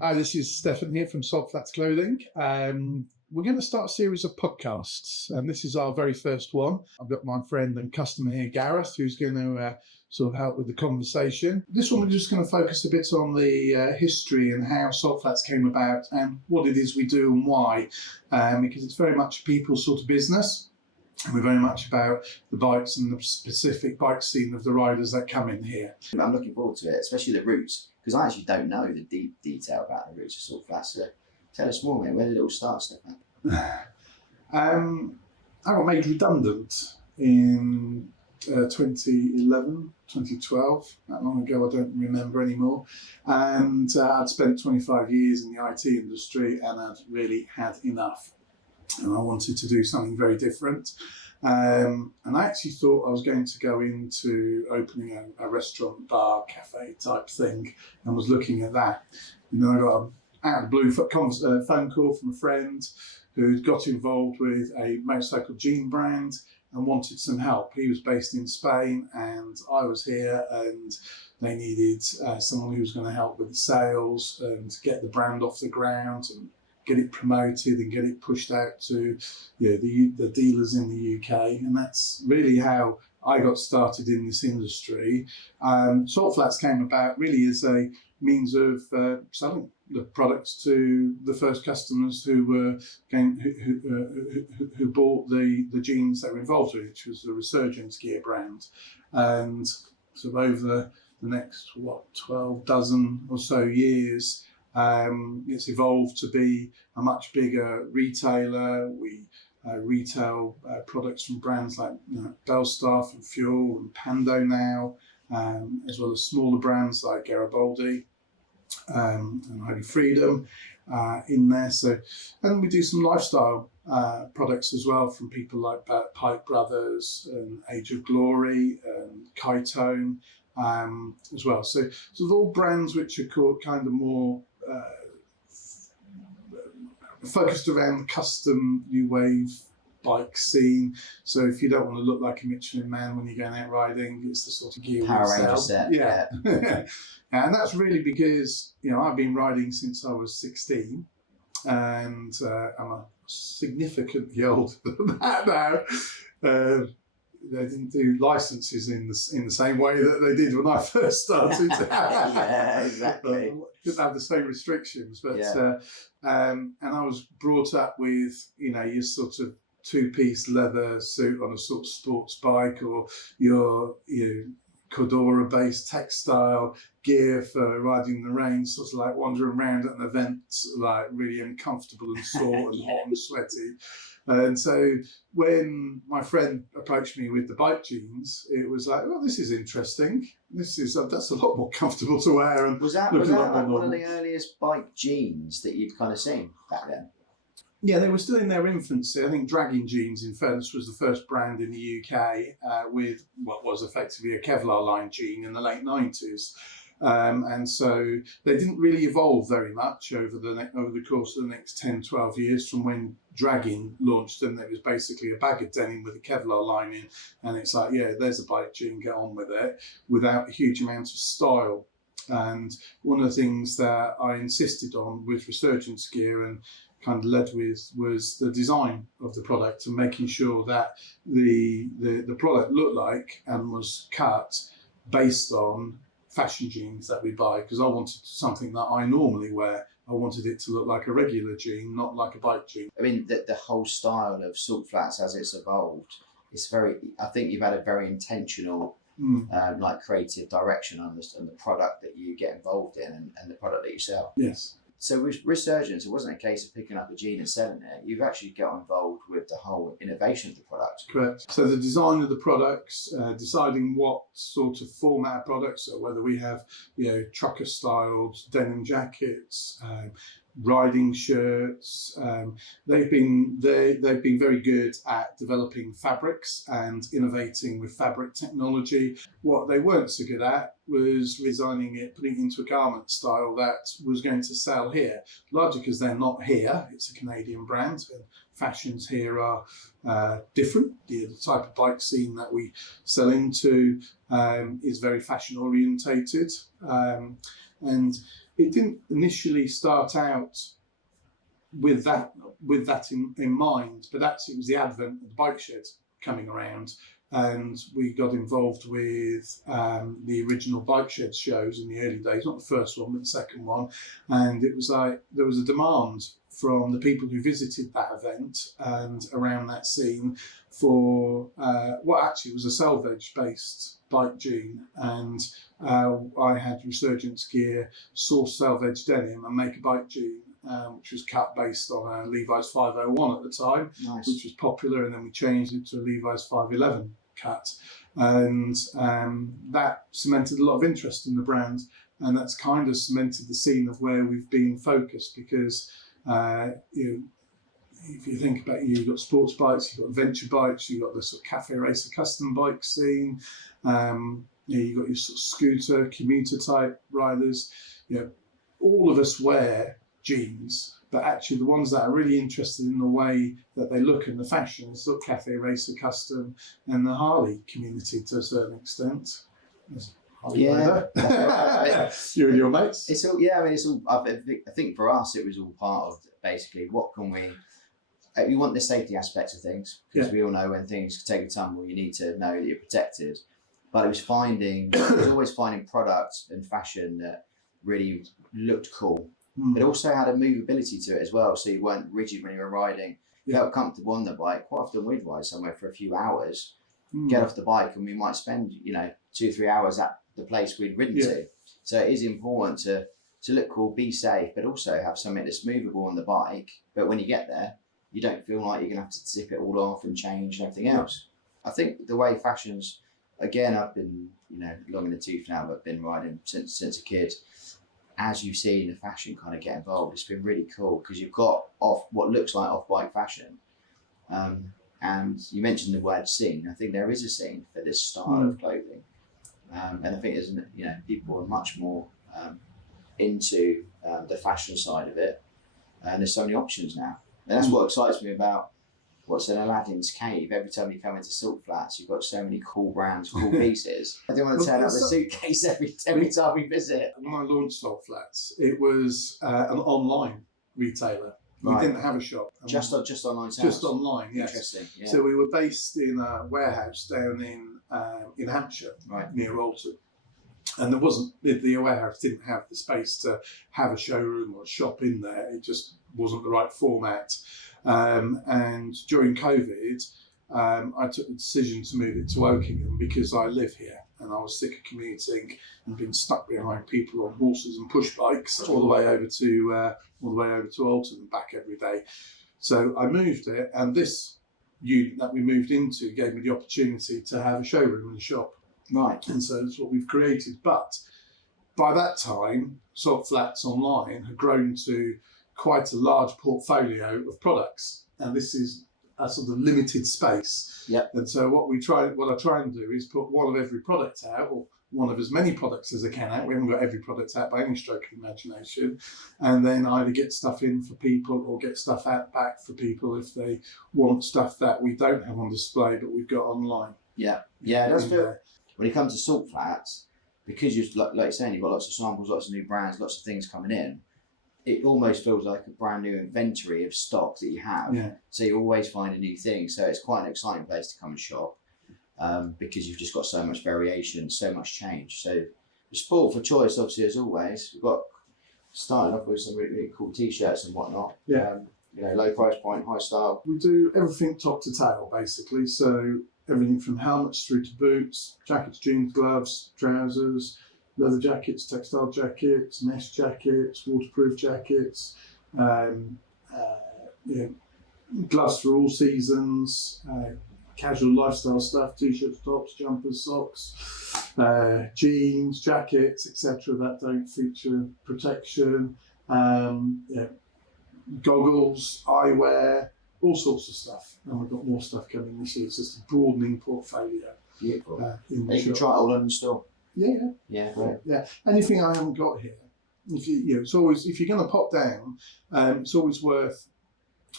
Hi, this is Stefan here from Salt Flats Clothing. We're going to start a series of podcasts, and this is our very first one. I've got my friend and customer here, Gareth, who's going to sort of help with the conversation. This one, we're just going to focus a bit on the history and how Salt Flats came about and what it is we do and why, because it's very much a people sort of business. And we're very much about the bikes and the specific bike scene of the riders that come in here. I'm looking forward to it, especially the routes, because I actually don't know the deep detail about the routes of Salt Flats. So tell us more, mate. Where did it all start, Stefan? I got made redundant in 2011, 2012, that long ago, I don't remember anymore. And I'd spent 25 years in the IT industry and I'd really had enough. And I wanted to do something very different. And I actually thought I was going to go into opening a restaurant, bar, cafe type thing, and was looking at that. You know, I got an out of the blue phone call from a friend who'd got involved with a motorcycle jean brand and wanted some help. He was based in Spain and I was here, and they needed someone who was going to help with the sales and get the brand off the ground and get it promoted and get it pushed out to the dealers in the UK. And that's really how I got started in this industry. Salt Flats came about really as a means of selling the products to the first customers who were who bought the jeans that were involved with it, which was the Resurgence gear brand. And sort of over the next 12 dozen or so years, it's evolved to be a much bigger retailer. We retail products from brands like Belstaff and Fuel and Pando now, as well as smaller brands like Garibaldi and Holy Freedom in there. So, and we do some lifestyle products as well from people like Pike Brothers and Age of Glory and Kytone as well. So sort of all brands which are called kind of more focused around the custom new wave bike scene. So if you don't want to look like a Michelin man when you're going out riding, it's the sort of gear Power we Ranger sell. set. Yeah. And that's really because, you know, I've been riding since I was 16, and I'm a significantly older than that now. They didn't do licenses in the same way that they did when I first started. Yeah, exactly. Didn't have the same restrictions, but Yeah. and I was brought up with, you know, your sort of two-piece leather suit on a sort of sports bike, or your Cordura-based textile gear for riding in the rain, sort of like wandering around at an event, like really uncomfortable and sore and hot and sweaty. And so when my friend approached me with the bike jeans, it was like, well, this is interesting. That's a lot more comfortable to wear. And Was that like one of the earliest bike jeans that you'd kind of seen back then? Yeah, they were still in their infancy. I think Dragging Jeans, in fairness, was the first brand in the UK with what was effectively a Kevlar line jean in the late 90s. And so they didn't really evolve very much over the course of the next 10, 12 years from when Dragging launched them. It was basically a bag of denim with a Kevlar lining, and it's like, yeah, there's a bike jean, get on with it, without a huge amount of style. And one of the things that I insisted on with Resurgence gear and kind of led with was the design of the product and making sure that the product looked like and was cut based on fashion jeans that we buy, because I wanted something that I normally wear. I wanted it to look like a regular jean, not like a bike jean. I mean, the whole style of Salt Flats as it's evolved, I think you've had a very intentional like creative direction on the product that you get involved in and the product that you sell. Yes. So with Resurgence, it wasn't a case of picking up a jean and selling it. You've actually got involved with the whole innovation of the product. Correct. So the design of the products, deciding what sort of format products, so whether we have, trucker styled denim jackets, riding shirts. They've been very good at developing fabrics and innovating with fabric technology. What they weren't so good at was designing it, putting it into a garment style that was going to sell here, largely because they're not here. It's a Canadian brand, and fashions here are different. The type of bike scene that we sell into is very fashion orientated, and it didn't initially start out with that in mind, but actually it was the advent of the bike shed coming around, and we got involved with the original bike shed shows in the early days, not the first one but the second one, and it was like there was a demand from the people who visited that event and around that scene for what actually was a selvage based bike jean, and I had Resurgence gear source selvage denim and make a bike jean, which was cut based on a Levi's 501 at the time, Nice. which was popular, and then we changed it to a Levi's 511 cut, and that cemented a lot of interest in the brand, and that's kind of cemented the scene of where we've been focused, because if you think about it, you've got sports bikes, you've got adventure bikes, you've got the sort of cafe racer custom bike scene, you've got your sort of scooter, commuter type riders. All of us wear jeans, but actually the ones that are really interested in the way that they look and the fashion is sort of cafe racer custom and the Harley community to a certain extent. Yeah, You and your mates. It's all. Yeah, I mean, it's all. I think for us, it was all part of basically what can we. You want the safety aspects of things, because we all know when things take a tumble, you need to know that you're protected. But it was always finding products and fashion that really looked cool. It also had a movability to it as well, so you weren't rigid when you were riding. You felt comfortable on the bike. Quite often we'd ride somewhere for a few hours, get off the bike, and we might spend 2-3 hours at the place we'd ridden to. So it is important to look cool, be safe, but also have something that's movable on the bike. But when you get there, you don't feel like you're going to have to zip it all off and change and everything else. I think the way fashions, again, I've been long in the tooth now, but been riding since a kid. As you've seen the fashion kind of get involved, it's been really cool, because you've got what looks like off-bike fashion. And you mentioned the word scene. I think there is a scene for this style of clothing. And I think people are much more into the fashion side of it. And there's so many options now. And that's what excites me about what's in Aladdin's cave. Every time you come into Salt Flats, you've got so many cool brands, cool pieces. I don't want to turn up the suitcase every time we visit. When I launched Salt Flats, it was an online retailer. We didn't have a shop. Just online sales? Just online, yes. Interesting, yeah. So we were based in a warehouse down in Hampshire, near Alton. And there wasn't, the warehouse didn't have the space to have a showroom or a shop in there. It just wasn't the right format. And during COVID, I took the decision to move it to Wokingham, because I live here and I was sick of commuting and being stuck behind people on horses and push bikes all the way over to Alton and back every day. So I moved it, and this unit that we moved into gave me the opportunity to have a showroom and a shop. Right. And so that's what we've created. But by that time, Salt Flats Online had grown to quite a large portfolio of products. And this is a sort of limited space. Yep. And so what I try and do is put one of every product out, or one of as many products as I can out. We haven't got every product out by any stroke of imagination. And then either get stuff in for people or get stuff out back for people if they want stuff that we don't have on display but we've got online. Yeah. Yeah, that's good. When it comes to Salt Flats, because like you're saying, you've got lots of samples, lots of new brands, lots of things coming in, it almost feels like a brand new inventory of stock that you have. Yeah. So you always find a new thing. So it's quite an exciting place to come and shop, because you've just got so much variation, so much change. So the sport for choice, obviously, as always. We've got started off with some really, really cool t-shirts and whatnot. Yeah. Low price point, high style. We do everything top to tail, basically. So everything from helmets through to boots, jackets, jeans, gloves, trousers, leather jackets, textile jackets, mesh jackets, waterproof jackets, gloves for all seasons, casual lifestyle stuff, t-shirts, tops, jumpers, socks, jeans, jackets, etc. that don't feature protection, goggles, eyewear, all sorts of stuff. And we've got more stuff coming this year. It's just a broadening portfolio. Beautiful. You can try it all on the store. Yeah. Yeah, right. Yeah. Anything I haven't got here, it's always, if you're going to pop down, it's always worth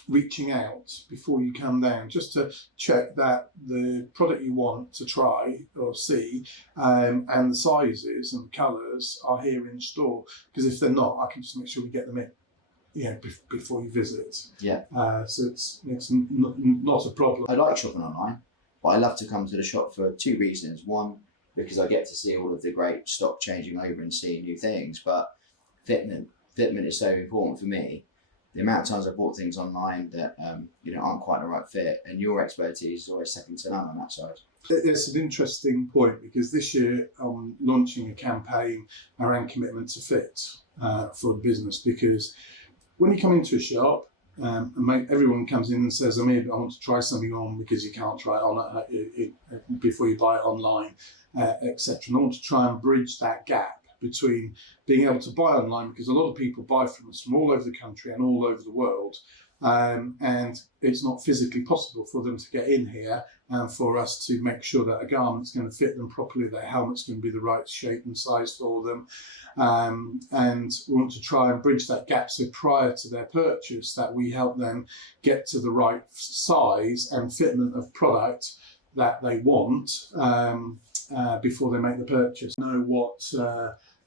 reaching out before you come down, just to check that the product you want to try or see and the sizes and colours are here in store. Because if they're not, I can just make sure we get them in, before you visit. Yeah. So it's not a problem. I like shopping online, but I love to come to the shop for two reasons. One, because I get to see all of the great stock changing over and see new things, but fitment is so important for me. The amount of times I bought things online that aren't quite the right fit, and your expertise is always second to none on that side. It's an interesting point, because this year I'm launching a campaign around commitment to fit for the business, because when you come into a shop, everyone comes in and says, I want to try something on, because you can't try it on before you buy it online, etc. And I want to try and bridge that gap between being able to buy online, because a lot of people buy from us from all over the country and all over the world, and it's not physically possible for them to get in here and for us to make sure that a garment's going to fit them properly, their helmet's going to be the right shape and size for them, and we want to try and bridge that gap, so prior to their purchase that we help them get to the right size and fitment of product that they want before they make the purchase. Know what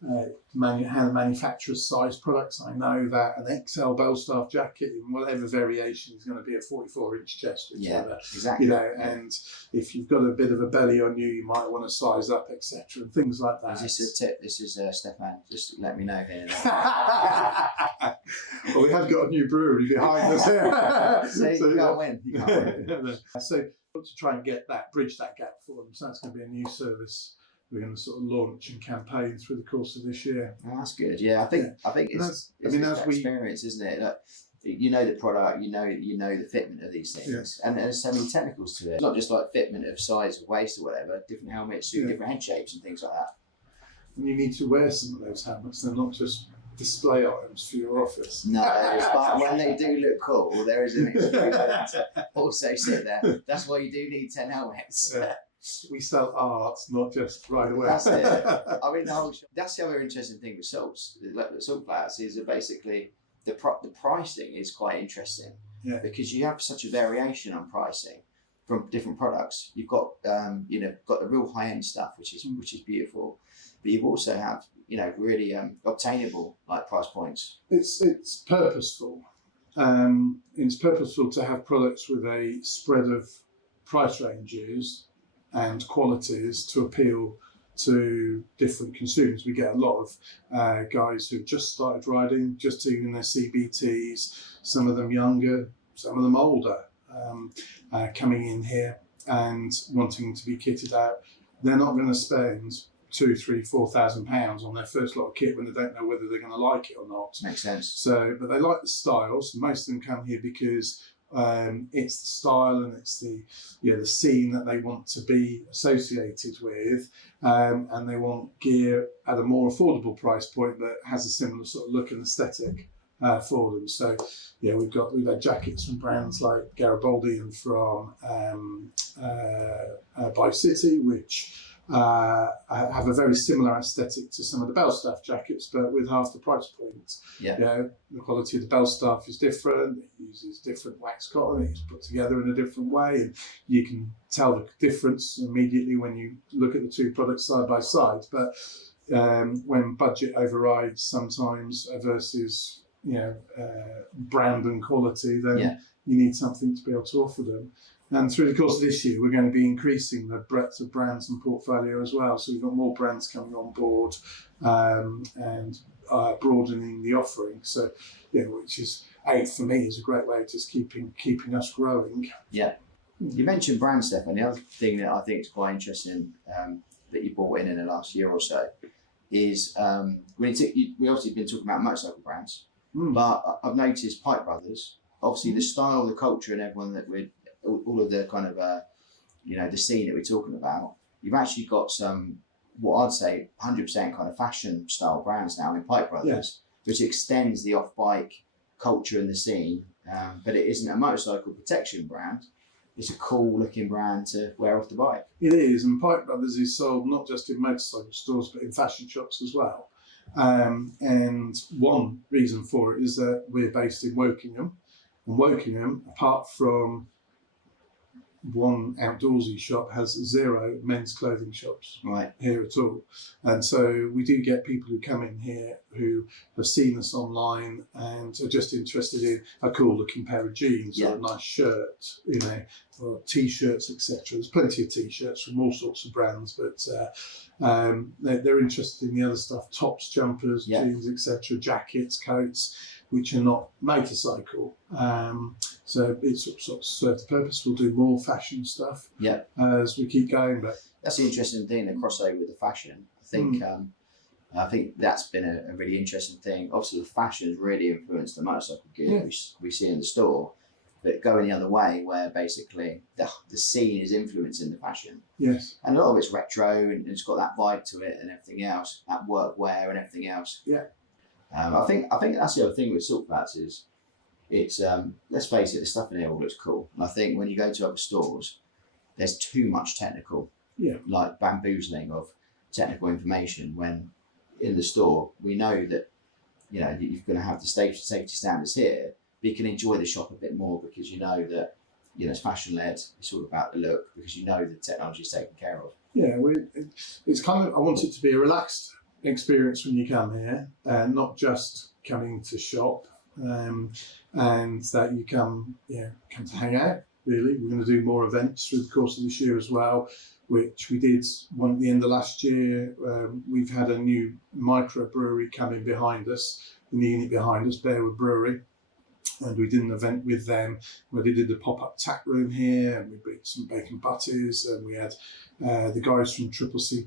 how the manufacturers size products. I know that an XL Belstaff jacket in whatever variation is going to be a 44-inch chest, whichever. Exactly. And if you've got a bit of a belly on you, you might want to size up, etc. and things like that. Is this a tip? This is Stefan. Just let me know here. Well, we have got a new brewery behind us here. So you can't win. You can't win. So we want to try and bridge that gap for them. So that's going to be a new service we're going to sort of launch and campaign through the course of this year. Oh, that's good. Yeah, I think it's experience, isn't it? Like, you know the product, you know the fitment of these things, and there's so many technicals to it. It's not just like fitment of size of waist or whatever. Different helmets suit different head shapes and things like that. And you need to wear some of those helmets. They're not just display items for your office. No, but when they do look cool, there is an excuse for them to also sit there. That's why you do need 10 helmets. Yeah. We sell art, not just right away. That's it. I mean, that's the other interesting thing with salts. Like the salt flats is that basically the pricing is quite interesting. Yeah. Because you have such a variation on pricing from different products. You've got got the real high end stuff, which is beautiful, but you also have really obtainable like price points. It's purposeful. It's purposeful to have products with a spread of price ranges and qualities to appeal to different consumers. We get a lot of guys who've just started riding, just doing their CBTs, some of them younger, some of them older, coming in here and wanting to be kitted out. They're not going to spend £2,000, £3,000, £4,000 on their first lot of kit when they don't know whether they're going to like it or not. Makes sense. So, but they like the styles. Most of them come here because it's the style and it's the scene that they want to be associated with, and they want gear at a more affordable price point that has a similar sort of look and aesthetic for them. So we've had jackets from brands like Garibaldi and from By City, which have a very similar aesthetic to some of the Belstaff jackets, but with half the price point. Yeah. The quality of the Belstaff is different. It uses different wax cotton. It's put together in a different way, and you can tell the difference immediately when you look at the two products side by side. But when budget overrides sometimes versus brand and quality, then you need something to be able to offer them. And through the course of this year, we're going to be increasing the breadth of brands and portfolio as well. So we've got more brands coming on board and broadening the offering. So, which is, for me, is a great way of just keeping us growing. Yeah. You mentioned brand, Stefan. The other thing that I think is quite interesting that you brought in the last year or so is we obviously been talking about motorcycle brands, but I've noticed Pipe Brothers, obviously the style, the culture, and everyone that we're all of the kind of the scene that we're talking about, you've actually got some, what I'd say 100% kind of fashion style brands now in Pipe Brothers, which extends the off-bike culture and the scene, but it isn't a motorcycle protection brand. It's a cool looking brand to wear off the bike. It is, and Pipe Brothers is sold not just in motorcycle stores but in fashion shops as well. And one reason for it is that we're based in Wokingham. And Wokingham, apart from one outdoorsy shop, has 0 men's clothing shops here at all. And so we do get people who come in here who have seen us online and are just interested in a cool looking pair of jeans or a nice shirt, you know, or t-shirts, etc. There's plenty of t-shirts from all sorts of brands, but they're interested in the other stuff: tops, jumpers, jeans, etc., jackets, coats, which are not motorcycle. So it sort of serves the purpose. We'll do more fashion stuff as we keep going. But that's the interesting thing, the crossover with the fashion. I think that's been a really interesting thing. Obviously, the fashion has really influenced the motorcycle gear we see in the store, but going the other way, where basically the scene is influencing the fashion. Yes. And a lot of it's retro and it's got that vibe to it and everything else, that workwear and everything else. Yeah. I think that's the other thing with Silk Flats is it's let's face it, the stuff in here all looks cool. And I think when you go to other stores, there's too much technical, like bamboozling of technical information. When in the store, we know that you're going to have the safety standards here, but you can enjoy the shop a bit more because you know that it's fashion led. It's all about the look because you know the technology is taken care of. Yeah, it's kind of, I want it to be a relaxed experience when you come here, and not just coming to shop, and that you come to hang out. Really, we're going to do more events through the course of this year as well, which we did one at the end of last year. We've had a new microbrewery coming behind us, in the unit behind us, Bearwood Brewery, and we did an event with them where they did the pop-up tap room here, and we baked some bacon butties, and we had the guys from Triple C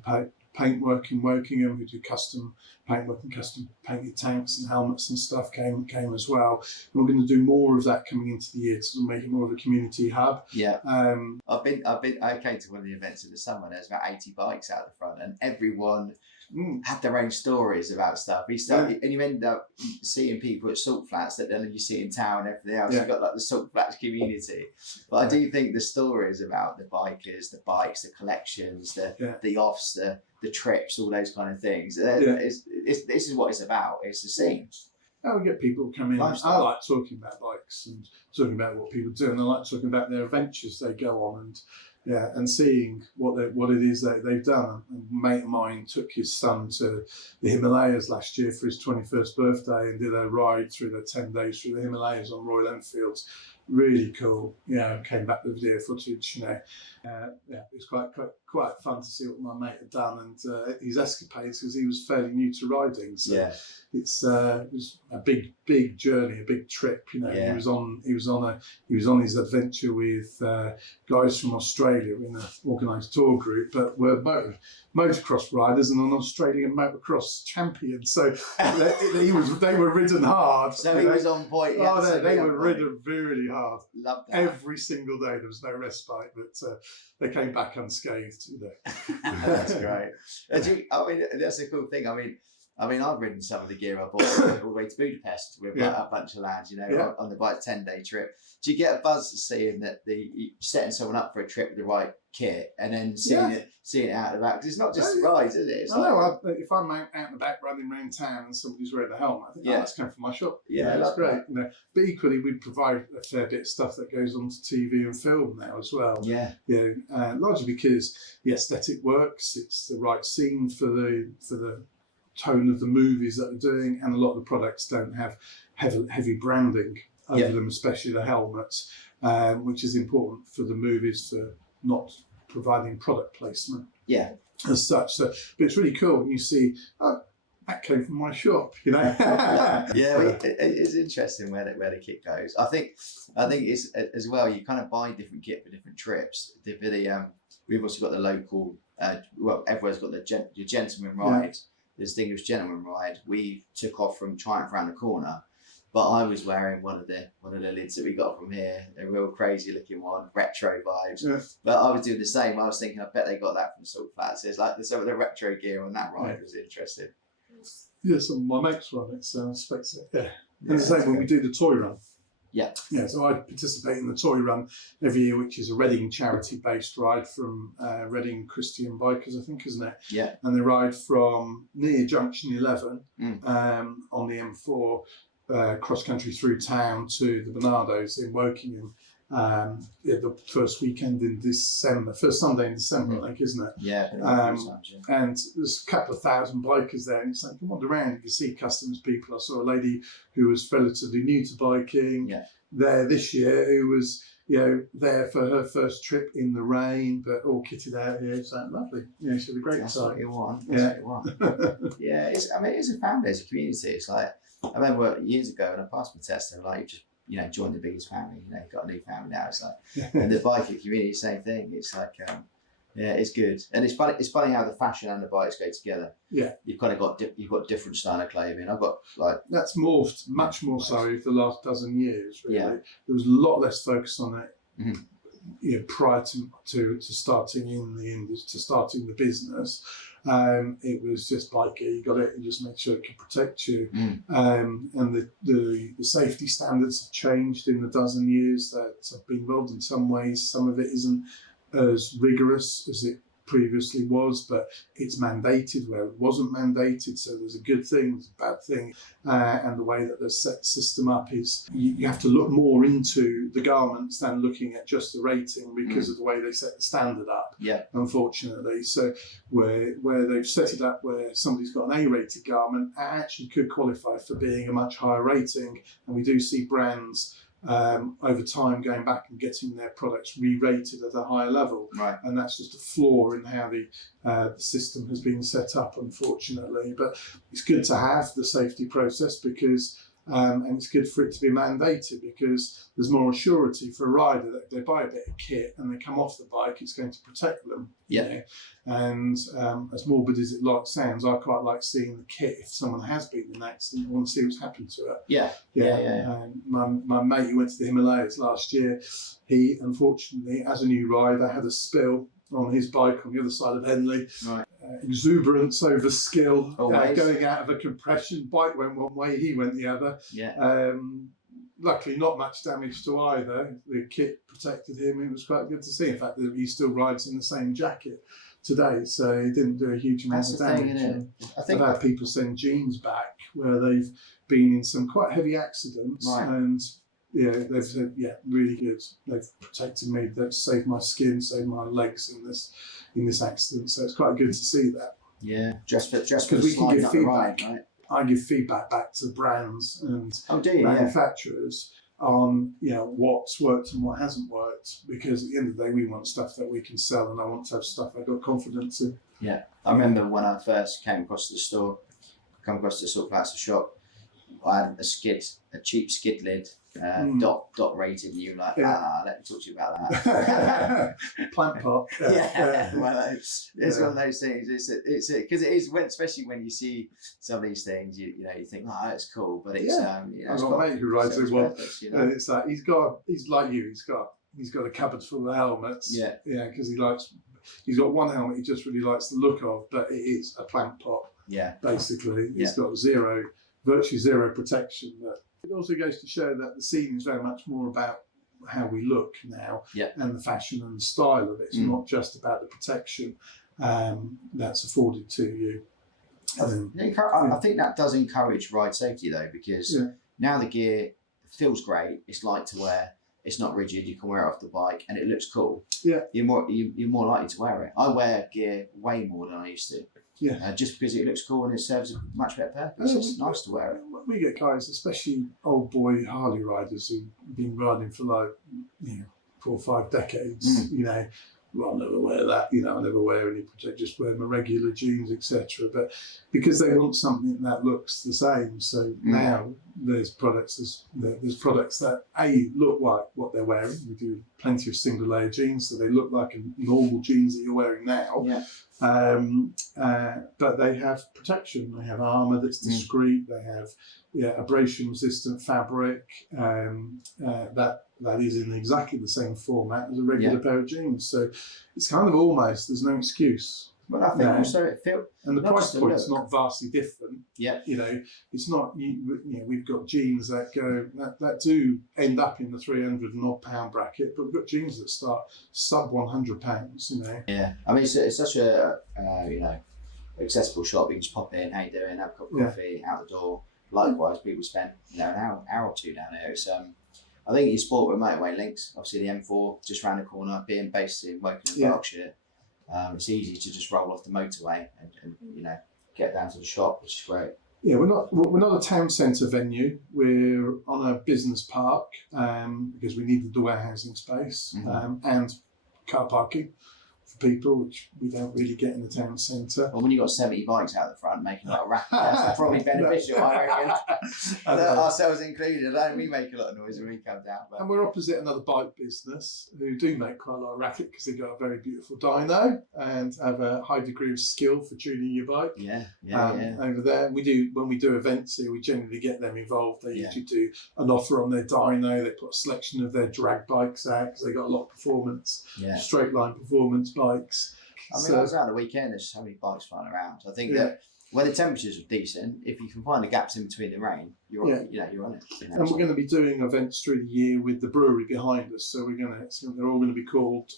Paintwork in Wokingham who do custom paintwork and custom painted tanks and helmets and stuff came as well. And we're going to do more of that coming into the year to make it more of a community hub. Yeah. I came to one of the events in the summer. There's about 80 bikes out the front, and everyone had their own stories about stuff. And you end up seeing people at Silk Flats that then you see in town and everything else. You've got like the Silk Flats community. But I do think the stories about the bikers, the bikes, the collections, the offs, the trips, all those kind of things. This is what it's about. It's the scene. We get people coming. I like talking about bikes and talking about what people do, and I like talking about their adventures they go on, and seeing what it is that they've done. A mate of mine took his son to the Himalayas last year for his 21st birthday and did a ride through the 10 days through the Himalayas on Royal Enfields. Really cool. Came back with video footage. It's quite fun to see what my mate had done and his escapades, because he was fairly new to riding. So it was a big journey, a big trip. He was on his adventure with guys from Australia in an organised tour group, but were motocross riders and an Australian motocross champion. So they were ridden hard. So he was on point. They were ridden really hard. Love that. Every single day. There was no respite, but they came back unscathed. That's great. That's a cool thing. I mean, I've ridden some of the gear I bought all the way to Budapest with a bunch of lads, on the bike 10-day trip. Do you get a buzz seeing that you're setting someone up for a trip with the right kit and then seeing it out and about? Because it's not just rides, is it? If I'm out and about running around town and somebody's wearing a helmet, I think that's come from my shop. That's great. But equally, we provide a fair bit of stuff that goes onto TV and film now as well. Largely because the aesthetic works. It's the right scene for the tone of the movies that they're doing, and a lot of the products don't have heavy branding over them, especially the helmets, which is important for the movies for not providing product placement as such. So, but it's really cool when you see, that came from my shop, It's interesting where the kit goes. I think it's as well, you kind of buy different kit for different trips. We've also got the local, everyone's got the gentleman ride. The distinguished gentleman ride. We took off from Triumph around the corner, but I was wearing one of the lids that we got from here, a real crazy looking one, retro vibes. But I was doing the same. I was thinking, I bet they got that from Silk Flats. It's like some of the retro gear on that ride was interesting. Yeah, some of my mates run it, so I expect it. Yeah. And the same when we do the toy run. So I participate in the toy run every year, which is a Reading charity-based ride from Reading Christian Bikers, I think, isn't it? Yeah. And they ride from near Junction 11 on the M4 cross country through town to the Bernardo's in Wokingham. The first weekend in December, first Sunday in December, I think, isn't it? Yeah. And there's a couple of thousand bikers there, and it's like you wander around, you can see customers, people. I saw a lady who was relatively new to biking there this year, who was there for her first trip in the rain, but all kitted out here. It's like lovely. She had a great That's time. what you want. That's what you want. Yeah, it's a family, it's a community. It's like, I remember years ago when I passed my test, they were like, you just joined the biggest family. You've got a new family now. It's like, and the biking community, same thing. It's like, it's good, and it's funny. It's funny how the fashion and the bikes go together. Yeah, you've kind of got different style of clothing. I've got like that's morphed much more so over the last dozen years. Really, there was a lot less focus on it. Prior to starting starting the business. It was just biker, you got it, and just make sure it could protect you. And the safety standards have changed in the dozen years that I've been involved. In some ways, some of it isn't as rigorous as it previously was, but it's mandated where it wasn't mandated. So there's a good thing, there's a bad thing, and the way that they set the system up is you have to look more into the garments than looking at just the rating because of the way they set the standard up. Yeah, unfortunately. So where they've set it up where somebody's got an A-rated garment, it actually could qualify for being a much higher rating, and we do see brands over time going back and getting their products re-rated at a higher level, and that's just a flaw in how the system has been set up, unfortunately. But it's good to have the safety process because and it's good for it to be mandated because there's more surety for a rider that if they buy a bit of kit and they come off the bike, it's going to protect them. And as morbid as it sounds, I quite like seeing the kit if someone has been in an accident. I want to see what's happened to it. My mate who went to the Himalayas last year, he unfortunately, as a new rider, had a spill on his bike on the other side of Henley. Exuberance over skill, going out of a compression. Bike went one way, he went the other. Luckily, not much damage to either. The kit protected him. It was quite good to see. In fact, he still rides in the same jacket today, so he didn't do a huge amount of damage. I think I've had people send jeans back where they've been in some quite heavy accidents, and they've said, really good. They've protected me. They've saved my skin, saved my legs in this accident. So it's quite good to see that. Yeah, just because we can give feedback. I give feedback back to brands and manufacturers on what's worked and what hasn't worked, because at the end of the day we want stuff that we can sell, and I want to have stuff I've got confidence in. I remember when I first came across the store, come across the Salt Flats shop, I had a cheap skid lid, dot rated, and you were like, let me talk to you about that. Plant pot. It's one of those things. It's because it is especially when you see some of these things, you think, it's cool, but it's I've got a mate who rides it one. It's like he's like you. He's got a cupboard full of helmets. Because he's got one helmet he just really likes the look of, but it is a plant pot. Basically, it's got virtually zero protection. But it also goes to show that the scene is very much more about how we look now and the fashion and the style of it. It's not just about the protection that's afforded to you. I think that does encourage ride safety though, because now the gear feels great, it's light to wear, it's not rigid, you can wear it off the bike and it looks cool. You're more likely to wear it. I wear gear way more than I used to. Just because it looks cool and it serves a much better purpose. It's nice to wear it. We get guys, especially old boy Harley riders who've been riding for 4 or 5 decades. I'll never wear that. I never wear any protect. Just wear my regular jeans, etc. But because they want something that looks the same, so now there's products that look like what they're wearing. We do plenty of single layer jeans, so they look like normal jeans that you're wearing now. But they have protection. They have armour that's discreet. They have abrasion resistant fabric that is in exactly the same format as a regular pair of jeans. So it's kind of almost, there's no excuse. Well, I think also it feels, and the price point's not vastly different. It's not. We've got jeans that go that do end up in the £300 and odd pound bracket, but we've got jeans that start sub £100. I mean it's such a accessible shop. You can just pop in, how you doing, have a cup of coffee, out the door. likewise, people spent an hour or two down here. It's I think you sport with motorway links. Obviously, the M4 just round the corner. Being based in Woking and Berkshire, it's easy to just roll off the motorway and get down to the shop, which is great. Yeah, we're not a town centre venue. We're on a business park because we needed the warehousing space and car parking for people, which we don't really get in the town centre. Well, when you've got 70 bikes out the front making a lot of racket, that's probably beneficial, I reckon. Ourselves included. I don't we make a lot of noise when we come down. But... And we're opposite another bike business who do make quite a lot of racket because they've got a very beautiful dyno and have a high degree of skill for tuning your bike. Yeah. Over there, when we do events here, we generally get them involved. They usually do an offer on their dyno. They put a selection of their drag bikes out because they got a lot of performance, straight line performance bikes. I mean, I was out on the weekend. There's so many bikes flying around. I think that when the temperatures are decent, if you can find the gaps in between the rain, you're on it. And we're going to be doing events through the year with the brewery behind us. So they're all going to be called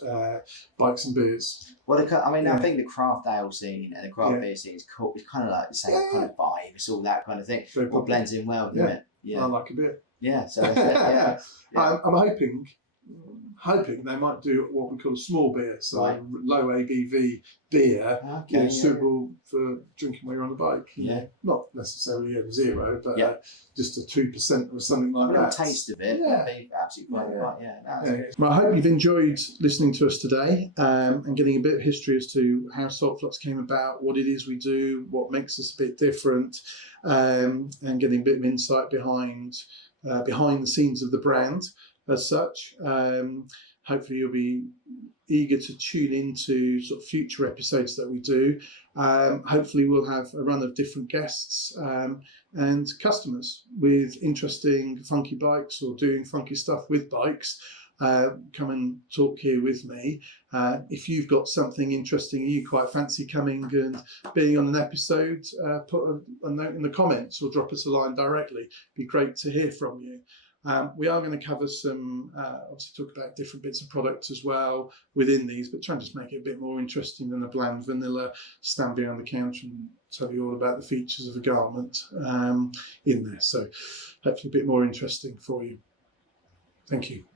Bikes and Beers. Well, I think the craft ale scene and the craft beer scene is cool. It's kind of like the same kind of vibe. It's all that kind of thing. It blends in well, doesn't it? Yeah. I like a beer. Yeah. So that's it. I'm hoping they might do what we call small beer, so low ABV beer, suitable for drinking while you're on a bike. Not necessarily over 0, but just a 2% or something like that. A taste of it. Yeah, be absolutely quite right. Well, I hope you've enjoyed listening to us today and getting a bit of history as to how Saltflux came about, what it is we do, what makes us a bit different, and getting a bit of insight behind the scenes of the brand. As such, hopefully you'll be eager to tune into sort of future episodes that we do. Hopefully we'll have a run of different guests and customers with interesting funky bikes or doing funky stuff with bikes. Come and talk here with me. If you've got something interesting you quite fancy coming and being on an episode, put a note in the comments or drop us a line directly. It'd be great to hear from you. We are going to cover some, obviously talk about different bits of products as well within these, but try and just make it a bit more interesting than a bland vanilla stand behind the counter and tell you all about the features of a garment in there. So hopefully a bit more interesting for you. Thank you.